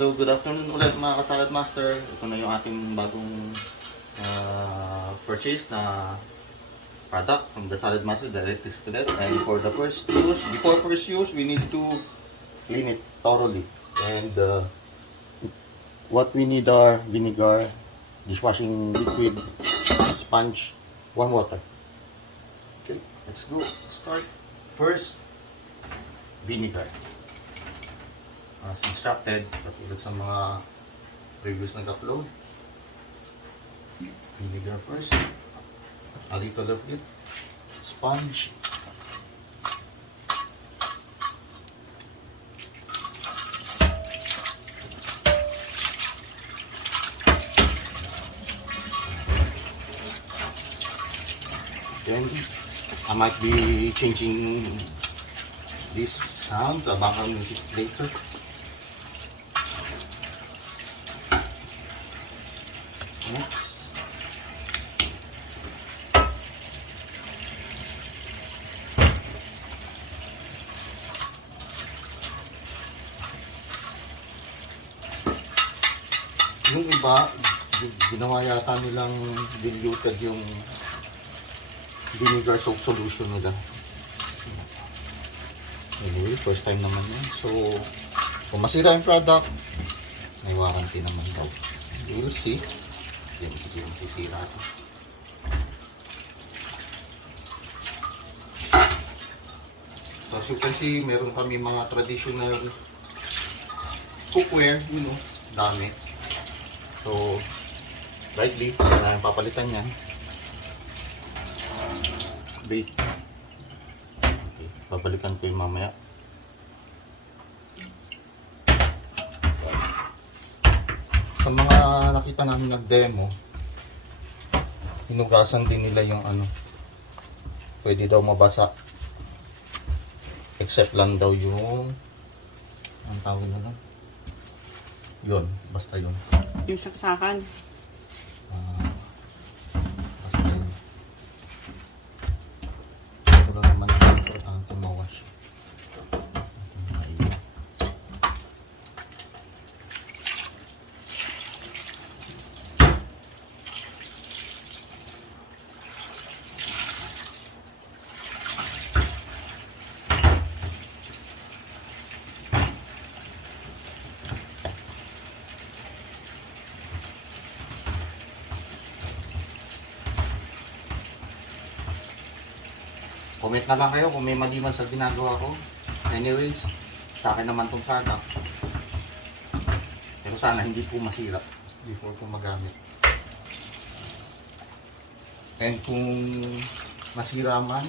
So, good afternoon ulit mga ka-Salad Master. Ito na yung ating bagong purchase na product from the Salad Master, the electric skillet. And for the first use, before first use, we need to clean it thoroughly. And what we need are vinegar, dishwashing liquid, sponge, warm water. Okay, let's go. Start. First, vinegar. As instructed, katulad sa mga previous nag-upload. Vinegar first. A little of it. Sponge. Then, I might be changing this sound to background music later. Next. Yung iba, ginawa yata nilang diluted yung vinegar soap solution nila. Anyway, first time naman yan. So, kung masira yung product, may warranty naman daw. You will see. Yan, sige yung sisira ito. So, as you can see, meron kami mga traditional cookware, you know, dami. So, likely, na yung papalitan yan. Wait. Okay, babalikan ko yung mamaya. Sa mga nakita namin nag-demo, hinugasan din nila yung ano, pwede daw mabasa. Except lang daw yung, ang tawag na lang? Yun, basta yun. Yung saksakan. Basta yun. Ito lang naman yung importante mawash. Comment na lang kayo kung may mali man sa ginagawa ko. Anyways, sa akin naman itong product. Pero sana hindi po masira before ko magamit. And kung masira man,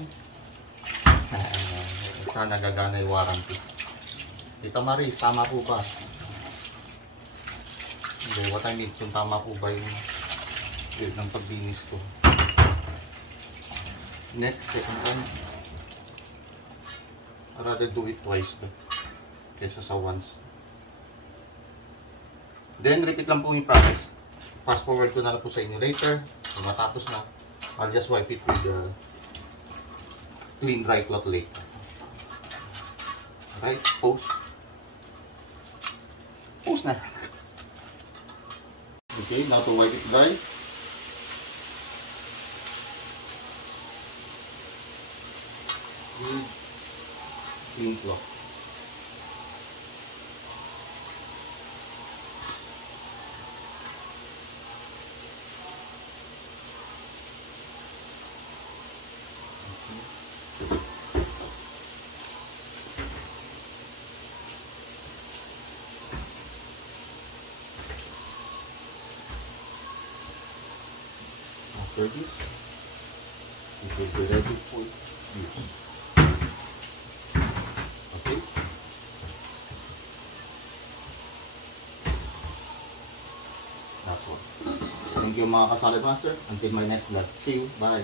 sana gagana yung warranty. Tita Maris, tama po ba? Hindi, what I mean, kung tama po ba yung ng paglinis ko. Next, second one. I'd rather do it twice ba? Kesa sa once. Then, repeat lang po yung process. Fast forward ko na lang po sa inyo later. Kung matapos na, I'll just wipe it with the clean dry cloth later. Alright, pause. Pause na. Okay, now to wipe it dry. Clean cloth. After this, it will be ready for use. Okay. That's all. Thank you mga ka-Salad Master. Until my next vlog. See you. Bye.